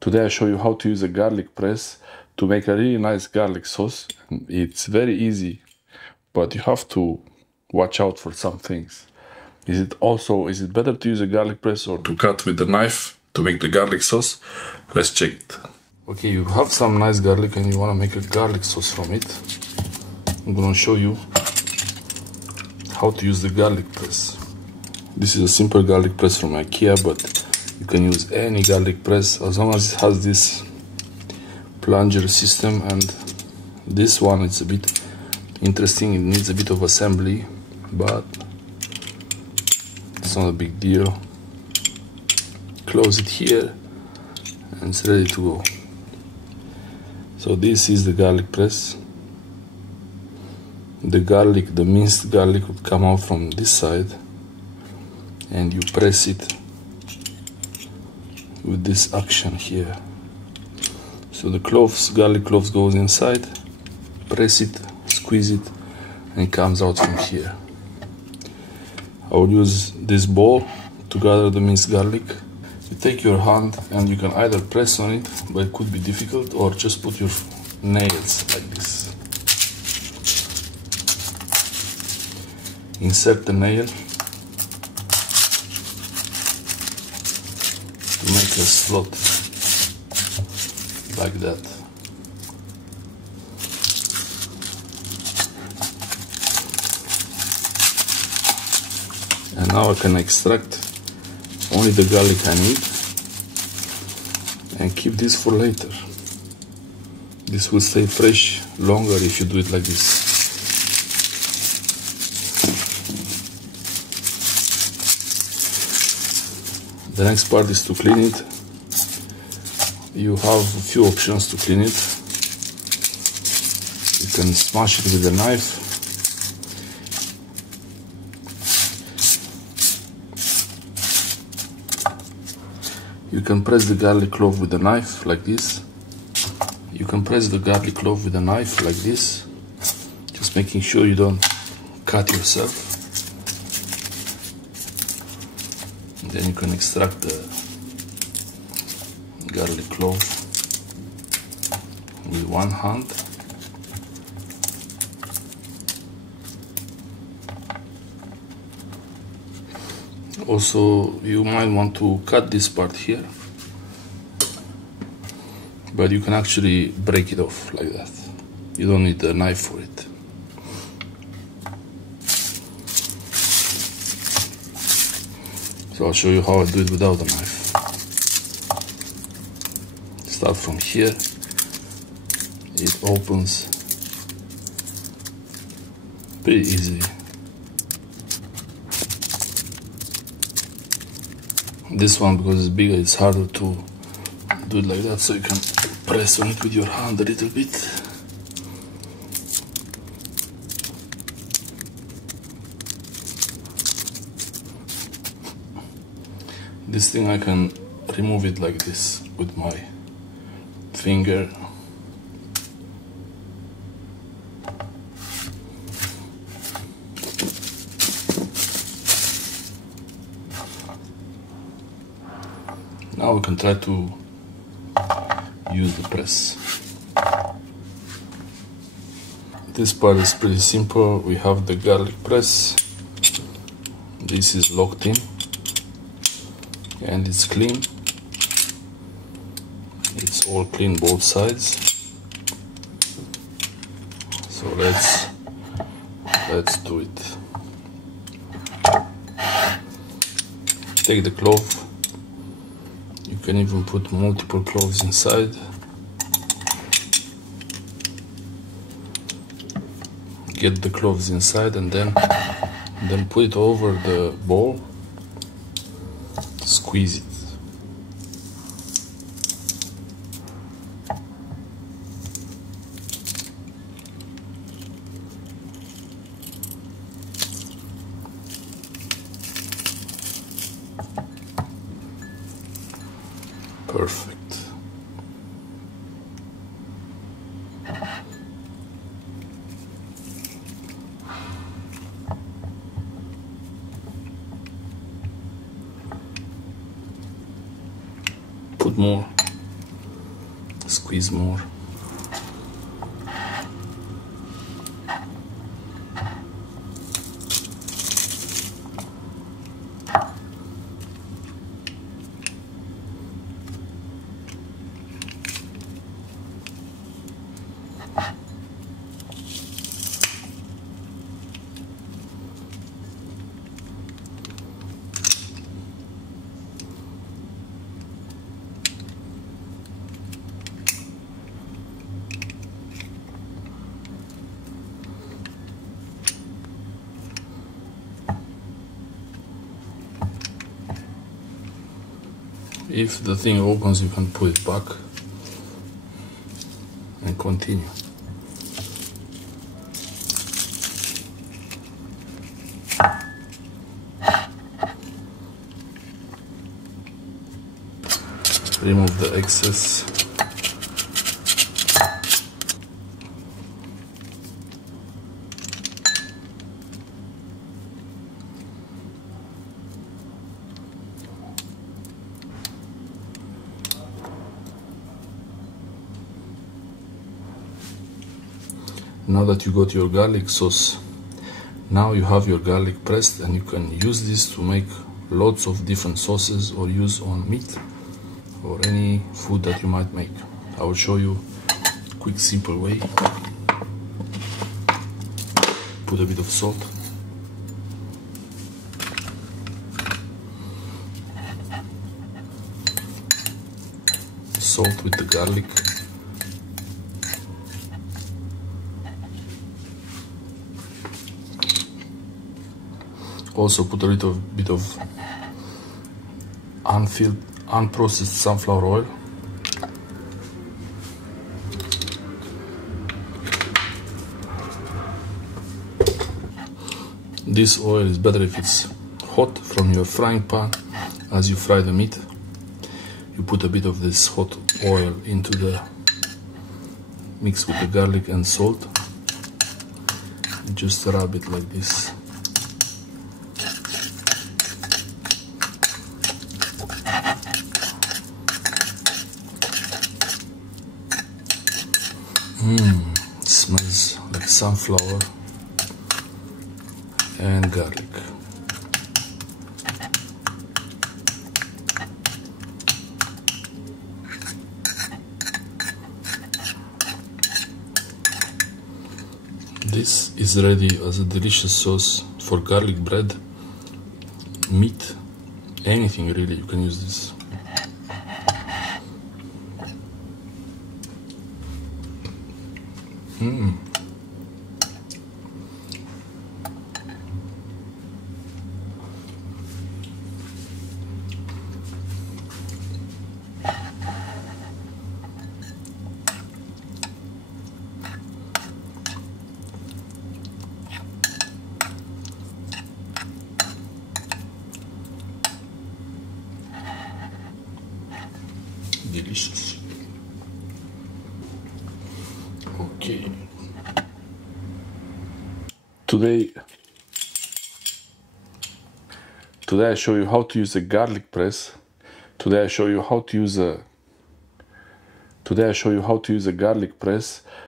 Today I show you how to use a garlic press to make a really nice garlic sauce. It's very easy, but you have to watch out for some things. Is it better to use a garlic press or to cut with the knife to make the garlic sauce? Let's check it. Okay, you have some nice garlic and you want to make a garlic sauce from it. I'm gonna show you how to use the garlic press. This is a simple garlic press from IKEA, but you can use any garlic press as long as it has this plunger system. And this one, it's a bit interesting, it needs a bit of assembly, but it's not a big deal. Close it here and it's ready to go. So this is the garlic press. The minced garlic would come out from this side and you press it with this action here. So the garlic cloves goes inside, press it, squeeze it, and it comes out from here. I will use this bowl to gather the minced garlic. You take your hand and you can either press on it, but it could be difficult, or just put your nails like this. Insert the nail to make a slot like that. And now I can extract only the garlic I need and keep this for later. This will stay fresh longer if you do it like this. The next part is to clean it. You have a few options to clean it. You can smash it with a knife. You can press the garlic clove with a knife like this. You can press the garlic clove with a knife like this, just making sure you don't cut yourself. And then you can extract the garlic clove with one hand. Also, you might want to cut this part here, but you can actually break it off like that. You don't need a knife for it. So I'll show you how I do it without a knife. Start from here. It opens pretty easily. This one, because it's bigger, it's harder to do it like that, so you can press on it with your hand a little bit. This thing I can remove it like this with my finger. Now we can try to use the press. This part is pretty simple. We have the garlic press. This is locked in and it's clean. It's all clean both sides. So let's do it. Take the clove. You can even put multiple cloves inside. Get the cloves inside and then put it over the bowl. Squeeze it. Perfect. Squeeze more. If the thing opens, you can put it back and continue. Remove the excess. Now that you got your garlic sauce, now you have your garlic pressed, and you can use this to make lots of different sauces or use on meat or any food that you might make. I will show you a quick, simple way. Put a bit of salt. Salt with the garlic. Also put a little bit of unprocessed sunflower oil. This oil is better if it's hot from your frying pan as you fry the meat. You put a bit of this hot oil into the mix with the garlic and salt. And just rub it like this. It smells like sunflower and garlic. This is ready as a delicious sauce for garlic bread, meat, anything really, you can use this. Delicious. Okay. Today I show you how to use a garlic press. Today I show you how to use a garlic press